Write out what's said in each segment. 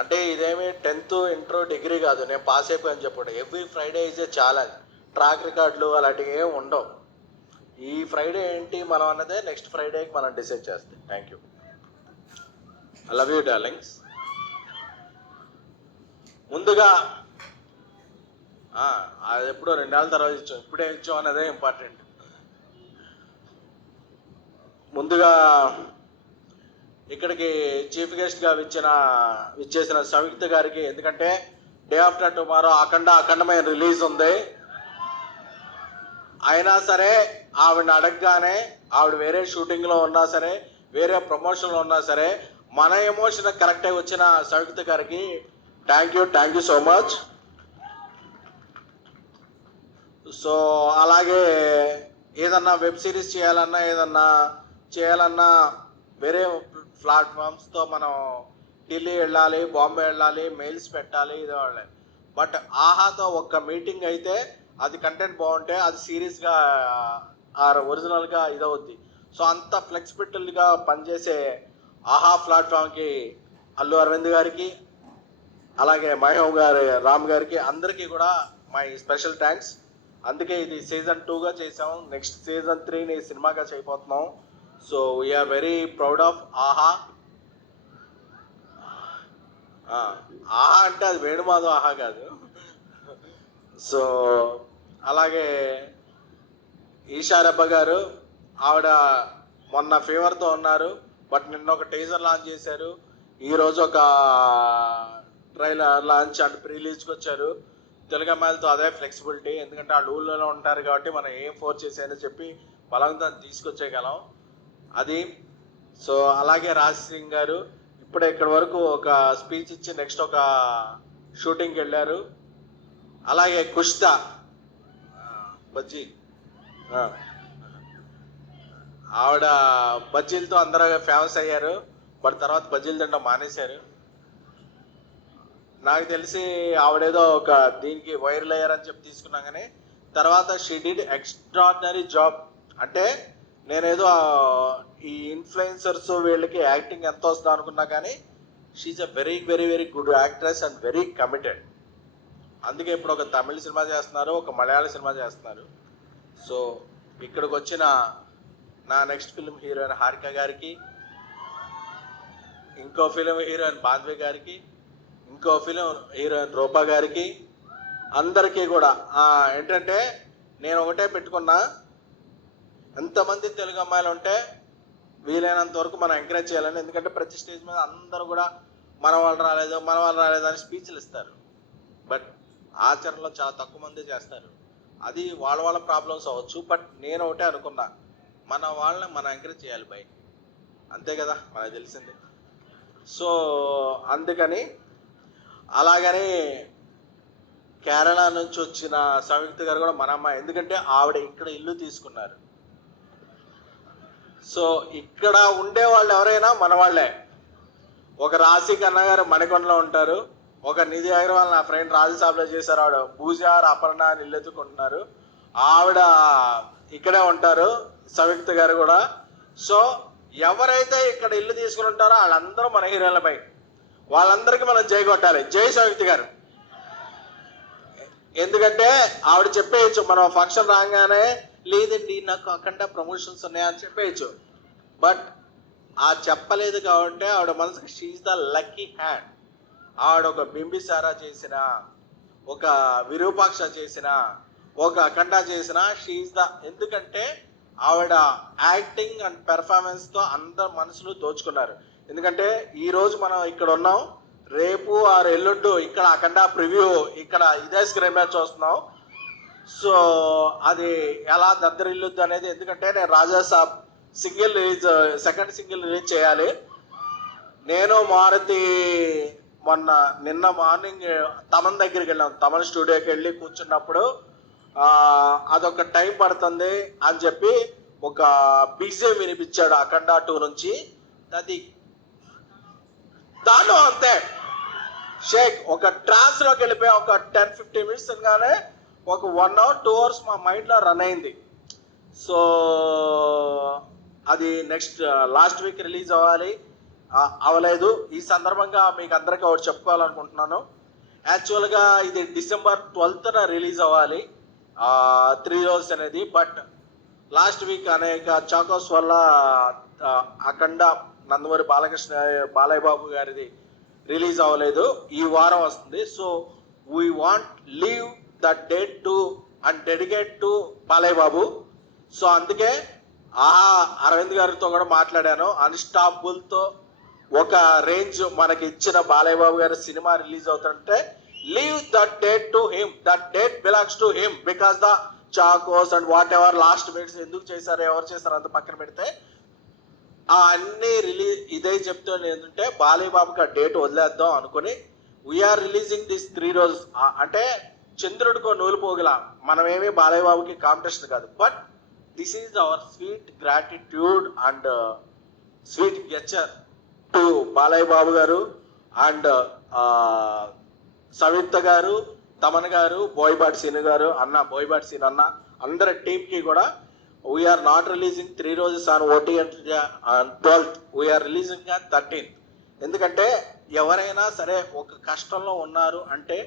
అంటే ఇదేమి 10th inter degree కాదు, నేను పాస్ అయిపోయాను చెప్పండి. Every Friday is a challenge. Track రికార్డులు అలాంటివి ఏమి ఉండవు. ఈ ఫ్రైడే ఏంటి మనం అన్నదే నెక్స్ట్ ఫ్రైడేకి మనం డిసైడ్ చేస్తాం. Thank you. I love you darlings. ముందుగా అది ఎప్పుడో 2 నెలల తర్వాత ఇచ్చాం, ఇప్పుడే ఇచ్చాం అన్నదే ఇంపార్టెంట్. ముందుగా ఇక్కడికి చీఫ్ గెస్ట్గా విచ్చేసిన సంయుక్త గారికి, ఎందుకంటే డే ఆఫ్టర్ టుమారో అఖండమైన రిలీజ్ ఉంది. అయినా సరే ఆవిడని అడగగానే, ఆవిడ వేరే షూటింగ్లో ఉన్నా సరే, వేరే ప్రమోషన్లో ఉన్నా సరే, మన ఎమోషన్ కరెక్ట్గా వచ్చిన సంయుక్త గారికి thank you so much. So అలాగే ఏదన్నా వెబ్ సిరీస్ చేయాలన్నా వేరే ప్లాట్ఫామ్స్తో మనం ఢిల్లీ వెళ్ళాలి, బాంబే వెళ్ళాలి, మెయిల్స్ పెట్టాలి, ఇది వాళ్ళే. బట్ ఆహాతో ఒక్క మీటింగ్ అయితే అది కంటెంట్ బాగుంటే అది సీరియస్గా ఒరిజినల్గా ఇదవుద్ది. సో అంత ఫ్లెక్సిబిలిటీగా పనిచేసే ఆహా ప్లాట్ఫామ్కి అల్లు అరవింద్ గారికి, అలాగే మహేవ్ గారి, రామ్ గారికి, అందరికీ కూడా మై స్పెషల్ థ్యాంక్స్. అందుకే ఇది సీజన్ 2గా చేసాం, నెక్స్ట్ సీజన్ 3ని సినిమాగా చేయబోతున్నాం. So we're very proud of Aha. Aha అంటే అది వేణుమాధవ్ ఆహా కాదు. సో అలాగే ఈషారబ్బ గారు, ఆవిడ మొన్న ఫీవర్తో ఉన్నారు, బట్ నిన్న ఒక టీజర్ లాంచ్ చేశారు, ఈరోజు ఒక ట్రైలర్ లాంచ్ అంటే ప్రీలీజ్కి వచ్చారు. తెలుగు అమ్మాయిలతో అదే ఫ్లెక్సిబిలిటీ, ఎందుకంటే వాళ్ళు ఊళ్ళో ఉంటారు కాబట్టి మనం ఏం ఫోర్స్ చేసేదని చెప్పి బలవంతం తీసుకొచ్చేయగలం అది. సో అలాగే రాజ్ సింగ్ గారు ఇప్పుడే ఇక్కడి వరకు ఒక స్పీచ్ ఇచ్చి నెక్స్ట్ ఒక షూటింగ్కి వెళ్ళారు. అలాగే కుష్తా బజ్జీ, ఆవిడ బజ్జీలతో అందరూ ఫేమస్ అయ్యారు, బట్ తర్వాత బజ్జీలు తినడం మానేశారు. నాకు తెలిసి ఆవిడేదో ఒక దీనికి వైరల్ అయ్యారని చెప్పి తీసుకున్నాం, కానీ తర్వాత షీ డిడ్ ఎక్స్ట్రాడినరీ జాబ్. అంటే నేనేదో ఈ ఇన్ఫ్లుయెన్సర్స్ వీళ్ళకి యాక్టింగ్ ఎంత వస్తుందో అనుకున్నా, కానీ she a very very very good actress and very committed. అందుకే ఇప్పుడు ఒక తమిళ సినిమా చేస్తున్నారు, ఒక మలయాళ సినిమా చేస్తున్నారు. సో ఇక్కడికి వచ్చిన నా నెక్స్ట్ ఫిల్మ్ హీరోయిన్ హారిక గారికి, ఇంకో ఫిల్మ్ హీరోయిన్ బాంధ్వి గారికి, ఇంకో ఫిలిం హీరోయిన్ రూపా గారికి, అందరికీ కూడా ఏంటంటే నేను ఒకటే పెట్టుకున్నా, ఎంతమంది తెలుగు అమ్మాయిలు ఉంటే వీలైనంత వరకు మనం ఎంకరేజ్ చేయాలని. ఎందుకంటే ప్రతి స్టేజ్ మీద అందరూ కూడా మన వాళ్ళు రాలేదు అని స్పీచ్లు ఇస్తారు, బట్ ఆచరణలో చాలా తక్కువ మంది చేస్తారు. అది వాళ్ళ ప్రాబ్లమ్స్ అవ్వచ్చు, బట్ నేను ఒకటే అనుకున్నా, మన వాళ్ళని మనం ఎంకరేజ్ చేయాలి బై, అంతే కదా మనకు తెలిసింది. సో అందుకని అలాగని కేరళ నుంచి వచ్చిన సంయుక్త గారు కూడా మన అమ్మాయి, ఎందుకంటే ఆవిడ ఇక్కడ ఇల్లు తీసుకున్నారు. సో ఇక్కడ ఉండే వాళ్ళు ఎవరైనా మన వాళ్ళే. ఒక రాశి కన్నా గారు మణికొండలో ఉంటారు, ఒక నిధి అగర్వాల్ నా ఫ్రెండ్ రాజసాబ్లో చేశారు, ఆవిడ పూజార్ అపర్ణ అని ఇల్లు ఎత్తుకుంటున్నారు, ఆవిడ ఇక్కడే ఉంటారు, సంయుక్త గారు కూడా. సో ఎవరైతే ఇక్కడ ఇల్లు తీసుకుని ఉంటారో వాళ్ళందరూ మన హీరోలపై, వాళ్ళందరికీ మనం జై కొట్టాలి. జై సంయుక్త గారు. ఎందుకంటే ఆవిడ చెప్పేయచ్చు, మనం ఫంక్షన్ రాగానే లేదండి నాకు అఖండ ప్రమోషన్స్ ఉన్నాయని చెప్పేయచ్చు, బట్ ఆ చెప్పలేదు కాబట్టి ఆవిడ మనసుకి షీఈ్ ద లక్కీ హ్యాండ్. ఆవిడ ఒక బింబిసారా చేసిన, ఒక విరూపాక్ష చేసిన, ఒక అఖండ చేసిన షీఈ్ ద, ఎందుకంటే ఆవిడ యాక్టింగ్ అండ్ పెర్ఫార్మెన్స్తో అందరు మనసులు దోచుకున్నారు. ఎందుకంటే ఈరోజు మనం ఇక్కడ ఉన్నాం, రేపు ఆరు ఎల్లుండు ఇక్కడ అఖండ ప్రివ్యూ ఇక్కడ ఇదే స్క్రీన్ మీద చూస్తున్నాం. సో అది ఎలా దద్దరిల్లుద్ది అనేది, ఎందుకంటే నేను రాజాసాబ్ సెకండ్ సింగిల్ రిలీజ్ చేయాలి. నేను మారుతి నిన్న మార్నింగ్ తమన్ దగ్గరికి వెళ్ళాం, తమన్ స్టూడియోకి వెళ్ళి కూర్చున్నప్పుడు అదొక టైం పడుతుంది అని చెప్పి ఒక బీజే వినిపించాడు అఖండ 2 నుంచి. అది దానిలో అంతే షేక్ ఒక ట్రాన్స్లోకి వెళ్ళిపోయి ఒక 10-15 మినిట్స్ అనగానే ఒక 1 hour 2 hours మా మైండ్లో రన్ అయింది. సో అది నెక్స్ట్ లాస్ట్ వీక్ రిలీజ్ అవ్వాలి. అవలేదు. ఈ సందర్భంగా మీకు అందరికీ ఒకటి చెప్పుకోవాలనుకుంటున్నాను. యాక్చువల్గా ఇది December 12th రిలీజ్ అవ్వాలి 3 రోజెస్ అనేది. బట్ లాస్ట్ వీక్ అనేక చాకోస్ వల్ల అఖండ నందమూరి బాలయ్య బాబు గారిది రిలీజ్ అవ్వలేదు. ఈ వారం వస్తుంది. So we want leave the date to and dedicate to Balayya Babu. So అందుకే అరవింద్ గారితో కూడా మాట్లాడాను. అన్స్టాపుల్తో ఒక రేంజ్ మనకి ఇచ్చిన బాలయ్య బాబు గారి సినిమా రిలీజ్ అవుతుంటే leave that date to him, that date belongs to him because the Chocos and what ever last minutes ఎందుకు చేశారు, ఎవరు చేశారు అంత పక్కన పెడితే అన్ని ఇదే చెప్తాను. ఏంటంటే బాలయ్య బాబుకి ఆ డేట్ వదిలేద్దాం అనుకుని వీఆర్ రిలీజింగ్ దిస్ 3 రోజెస్. అంటే చంద్రుడికో నూలు పోగల, మనమేమి బాలయ్య బాబుకి కాంపిటీషన్ కాదు. But this is our sweet gratitude and sweet gesture to Balayya Babu garu and Savitha గారు, తమన్ గారు, బోయపాటి సీను గారు, బోయపాటి సీను అన్న అందరి టీంకి కూడా we're not releasing 3 roses on OT on 12th. We're releasing on 13th. ఎందుకంటే ఎవరైనా సరే ఒక కష్టంలో ఉన్నారు అంటే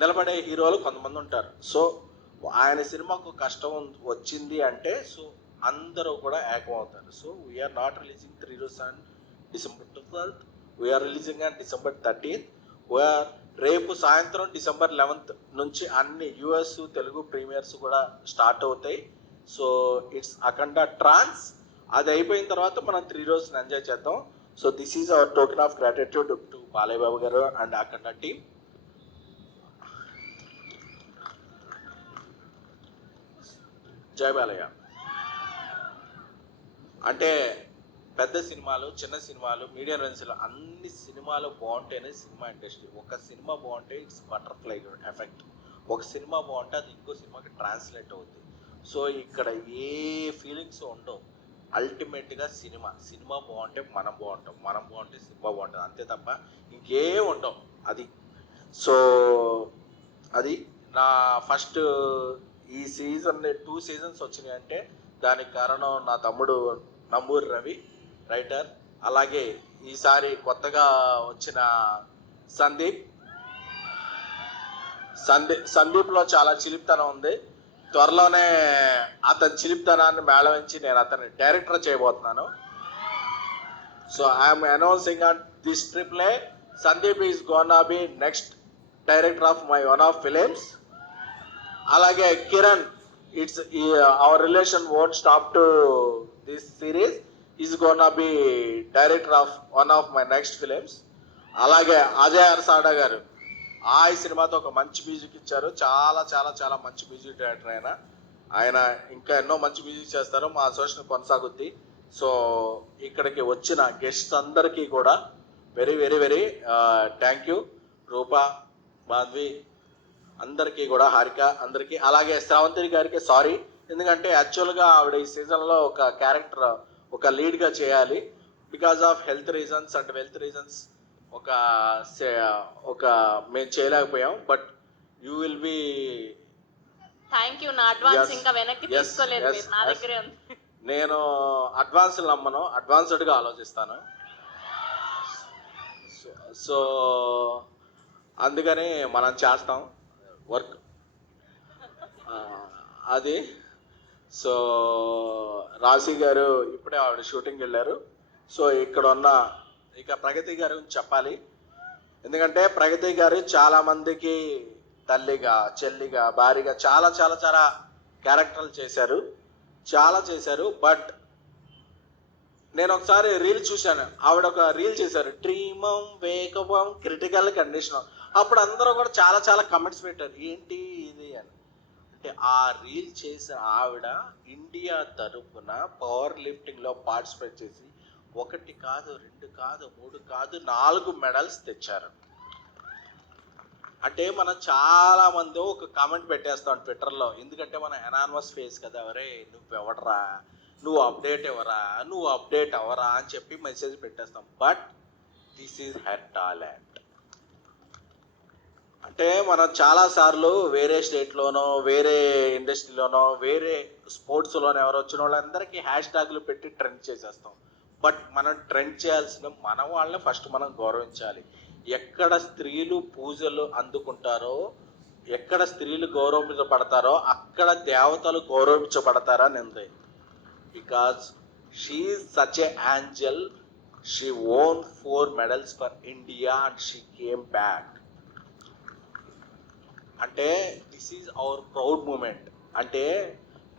నిలబడే హీరోలు కొంతమంది ఉంటారు. సో ఆయన సినిమాకు కష్టం వచ్చింది అంటే సో అందరూ కూడా ఏకం అవుతారు. So we're not releasing 3 roses on December 12th. We're releasing on December 13th. We're రేపు సాయంత్రం December 11th నుంచి అన్ని US తెలుగు ప్రీమియర్స్ కూడా స్టార్ట్ అవుతాయి. So it's Akhanda trance. అది అయిపోయిన తర్వాత మనం 3 రోజెస్ ఎంజాయ్ చేద్దాం. So this is our token of gratitude to Balayya Babu garu and Akhanda team. జై బాలయ్య. అంటే పెద్ద సినిమాలు, చిన్న సినిమాలు, మీడియం రేంజ్లో అన్ని సినిమాలు బాగుంటేనే సినిమా ఇండస్ట్రీ. ఒక సినిమా బాగుంటే ఇట్స్ బటర్ఫ్లై ఎఫెక్ట్. ఒక సినిమా బాగుంటే అది ఇంకో సినిమాకి ట్రాన్స్లేట్ అవుతుంది. సో ఇక్కడ ఏ ఫీలింగ్స్ ఉండవు. అల్టిమేట్గా సినిమా బాగుంటే మనం బాగుంటాం, మనం బాగుంటే సినిమా బాగుంటుంది, అంతే తప్ప ఇంకేం ఉండవు. అది సో అది నా ఫస్ట్ ఈ సీజన్ 2 seasons వచ్చినాయి అంటే దానికి కారణం నా తమ్ముడు నంబూరి రవి రైటర్, అలాగే ఈసారి కొత్తగా వచ్చిన సందీప్లో చాలా చిలిపితనం ఉంది. త్వరలోనే అతని చిలిపితనాన్ని మేళవించి నేను అతన్ని డైరెక్టర్ చేయబోతున్నాను. So I'm announcing on this triple Sandeep is gonna be next director of my one of films. అలాగే Kiran, it's our relation won't stop to this series, is gonna be director of one of my next films. అలాగే అజయ్ అర్సాడా గారు ఈ సినిమాతో ఒక మంచి music ఇచ్చారు. చాలా చాలా చాలా మంచి మ్యూజిక్ డైరెక్టర్ ఆయన ఇంకా ఎన్నో మంచి మ్యూజిక్ చేస్తారు. మా అసోసియేషన్ కొనసాగుద్ది. సో ఇక్కడికి వచ్చిన గెస్ట్స్ అందరికీ కూడా very very very thank you. Rupa, Madhavi అందరికీ కూడా, హారిక అందరికీ, అలాగే శ్రావంతి గారికి సారీ. ఎందుకంటే యాక్చువల్గా ఆవిడ ఈ సీజన్లో ఒక క్యారెక్టర్, ఒక లీడ్గా చేయాలి. Because of health reasons and wealth reasons ఒక మేము చేయలేకపోయాం. But you will be thank you. నా అడ్వాన్స్ ఇంకా వెనక్కి తీసుకోలేదు మీరు, నా దగ్గరే ఉంది. నేను అడ్వాన్స్ నమ్మను, అడ్వాన్స్డ్గా ఆలోచిస్తాను. సో అందుకని మనం చేస్తాం వర్క్ అది. సో రాశి గారు ఇప్పుడే ఆవిడ షూటింగ్కి వెళ్ళారు. సో ఇక్కడ ఉన్న ఇక ప్రగతి గారి గురించి చెప్పాలి. ఎందుకంటే ప్రగతి గారు చాలామందికి తల్లిగా, చెల్లిగా, భార్యగా చాలా చాలా చాలా క్యారెక్టర్లు చేశారు. బట్ నేను ఒకసారి రీల్ చూశాను, ఆవిడ ఒక రీల్ చేశారు, డ్రీమం, వేగవం, క్రిటికల్ కండిషన్. అప్పుడు అందరూ కూడా చాలా చాలా కమెంట్స్ పెట్టారు, ఏంటి ఇది అని. అంటే ఆ రీల్ చేసిన ఆవిడ ఇండియా తరపున పవర్ లిఫ్టింగ్లో పార్టిసిపేట్ చేసి 1 కాదు, 2 కాదు, 3 కాదు, 4 మెడల్స్ తెచ్చారు. అంటే మనం చాలా మంది ఒక కామెంట్ పెట్టేస్తాం ట్విట్టర్లో, ఎందుకంటే మన ఎనానమస్ ఫేస్ కదా, ఎవరే నువ్వెవడరా, నువ్వు అప్డేట్ అవ్వరా అని చెప్పి మెసేజ్ పెట్టేస్తాం. But this is her talent. అంటే మనం చాలాసార్లు వేరే స్టేట్లోనో, వేరే ఇండస్ట్రీలోనో, వేరే స్పోర్ట్స్లోనో ఎవరు వచ్చిన వాళ్ళందరికీ హ్యాష్ ట్యాగ్లు పెట్టి ట్రెండ్ చేసేస్తాం. బట్ మనం ట్రెండ్ చేయాల్సిన మన వాళ్ళని ఫస్ట్ మనం గౌరవించాలి. ఎక్కడ స్త్రీలు పూజలు అందుకుంటారో, ఎక్కడ స్త్రీలు గౌరవించబడతారో అక్కడ దేవతలు గౌరవించబడతారని ఉంది. Because she is such a angel. She won 4 medals for India and she came back. అంటే this is our proud moment. అంటే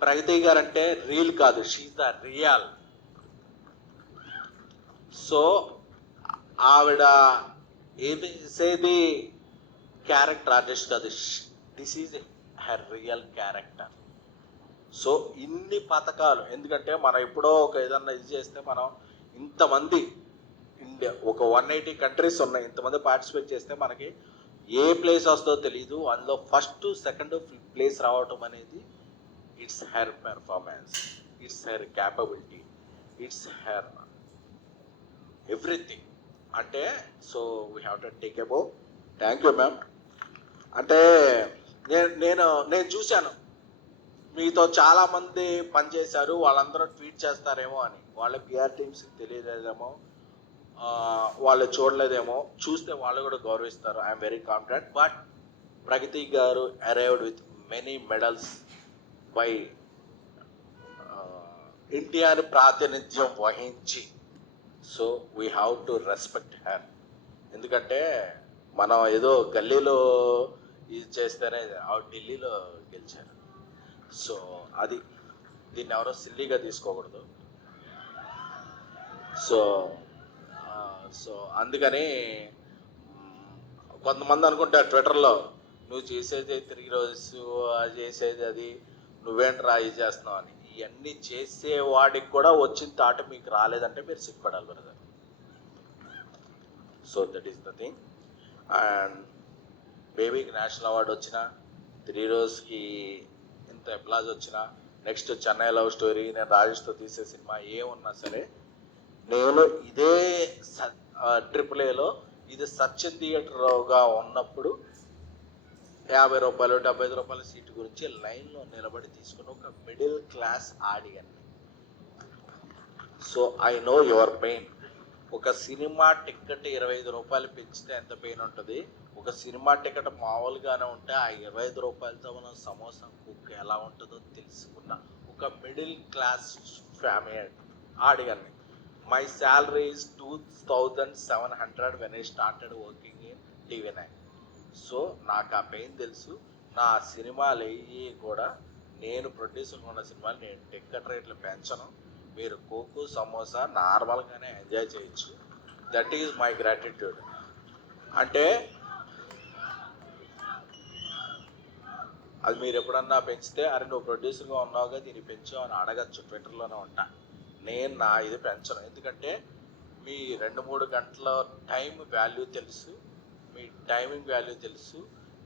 ప్రగతి గారు అంటే రీల్ కాదు, షీఈ్ ద రియల్. సో ఆవిడ ఏది క్యారెక్టర్ ఆర్టిస్ట్ కాదు, this is her real character. So ఇన్ని పథకాలు, ఎందుకంటే మనం ఎప్పుడో ఒక ఏదన్నా ఇది చేస్తే మనం ఇంతమంది ఇండియా ఒక 180 కంట్రీస్ ఉన్నాయి, ఇంతమంది పార్టిసిపేట్ చేస్తే మనకి ఏ ప్లేస్ వస్తుందో తెలియదు. అందులో ఫస్ట్ సెకండ్ ప్లేస్ రావటం అనేది it's her performance, it's her capability, it's her everything. అంటే so we have to take above. Thank you ma'am. అంటే నేను చూశాను మీతో చాలామంది పనిచేశారు, వాళ్ళందరూ ట్వీట్ చేస్తారేమో అని. వాళ్ళ పిఆర్ టీమ్స్కి తెలియలేదేమో, వాళ్ళు చూడలేదేమో, చూస్తే వాళ్ళు కూడా గౌరవిస్తారు. I'm very confident. బట్ ప్రగతి గారు arrived with many medals by ఇండియాని ప్రాతినిధ్యం వహించి. So we have to respect her. ఎందుకంటే మనం ఏదో గల్లీలో ఇది చేస్తేనే ఆవిడ ఢిల్లీలో గెలిచారు. సో అది దీన్ని ఎవరో సిల్లీగా తీసుకోకూడదు. సో సో అందుకని కొంతమంది అనుకుంటారు ట్విట్టర్లో, నువ్వు చేసేది 3 రోజు అది చేసేది అది నువ్వేంట్రా ఇది చేస్తున్నావు అని. ఇవన్నీ చేసేవాడికి కూడా వచ్చిన తాట మీకు రాలేదంటే మీరు సిగ్గుపడాలి brother. So that is the thing. And బేబీకి నేషనల్ అవార్డు వచ్చిన, 3 రోజుకి ఇంత అప్లాజ్ వచ్చిన, నెక్స్ట్ చెన్నై లవ్ స్టోరీ, నేను రాజేష్తో తీసే సినిమా ఏమున్నా సరే, నేను ఇదే AAAలో ఇది సచిన్ థియేటర్గా ఉన్నప్పుడు 50 రూపాయలు 75 రూపాయల సీటు గురించి లైన్లో నిలబడి తీసుకుని ఒక మిడిల్ క్లాస్ ఆడియన్ని. So I know your pain. ఒక సినిమా టికెట్ 25 రూపాయలు పెంచితే ఎంత పెయిన్ ఉంటుంది, ఒక సినిమా టికెట్ మామూలుగానే ఉంటే ఆ 25 రూపాయలతో మనం సమోసా కుక్ ఎలా ఉంటుందో తెలుసుకున్న ఒక మిడిల్ క్లాస్ ఫ్యామిలీ ఆడియన్ని. My salary is 2700 when I started working in TV9. So నాకు ఆ పెయిన్ తెలుసు. నా సినిమాలు అయ్యి కూడా, నేను ప్రొడ్యూసర్ ఉన్న సినిమాలు నేను టికెట్ రేట్లు పెంచను. మీరు కోకు సమోసా నార్మల్గానే ఎంజాయ్ చేయొచ్చు. That is my gratitude. అంటే అది మీరు ఎప్పుడన్నా పెంచితే, అరే నువ్వు ప్రొడ్యూసర్గా ఉన్నావుగా దీన్ని పెంచావు అని అడగచ్చు, ట్విట్టర్లోనే ఉంటా. నేను నా ఇది పెంచను. ఎందుకంటే మీ 2-3 గంటల టైం వాల్యూ తెలుసు, మీ టైమింగ్ వాల్యూ తెలుసు.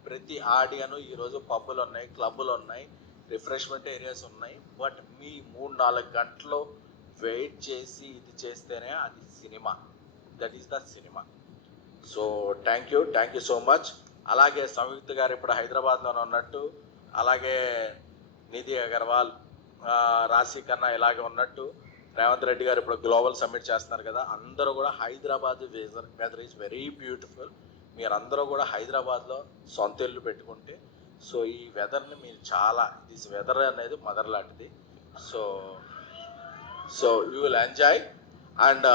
ప్రతి ఆడియను ఈరోజు పబ్బులు ఉన్నాయి, క్లబ్బులు ఉన్నాయి, రిఫ్రెష్మెంట్ ఏరియాస్ ఉన్నాయి. బట్ మీ 3-4 గంటలు వెయిట్ చేసి ఇది చేస్తేనే అది cinema. That is the cinema. So thank you so much. అలాగే సంయుక్త గారు ఇప్పుడు హైదరాబాద్లోనే ఉన్నట్టు, అలాగే నిధి అగర్వాల్, రాశి కన్నా ఇలాగే ఉన్నట్టు, రేవంత్ రెడ్డి గారు ఇప్పుడు గ్లోబల్ సమ్మిట్ చేస్తున్నారు కదా, అందరూ కూడా Hyderabad weather is very beautiful. మీరందరూ కూడా హైదరాబాద్లో సొంత ఇల్లు పెట్టుకుంటే, సో ఈ వెదర్ని మీరు చాలా, దిస్ వెదర్ అనేది మదర్ లాంటిది. So you will enjoy. And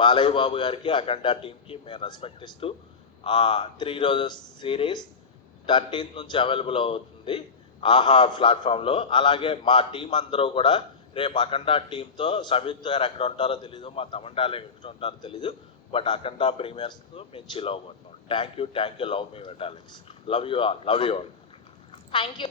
Balayya Babu గారికి, అఖండ టీంకి మేము రెస్పెక్ట్ ఇస్తూ 3 రోజెస్ సిరీస్ 13th నుంచి అవైలబుల్ అవుతుంది ఆహా ప్లాట్ఫామ్లో. అలాగే మా టీం అందరూ కూడా రేపు అఖండ టీంతో, సంయుక్త గారు ఎక్కడ ఉంటారో తెలీదు, మా తమండాలు ఎక్కడ ఉంటారో తెలీదు, బట్ అఖండ ప్రీమియర్స్తో మేము చిల్ అవ్వబోతున్నాం. Thank you. లవ్ మీ వెటాలిక్స్. Love you all. Thank you.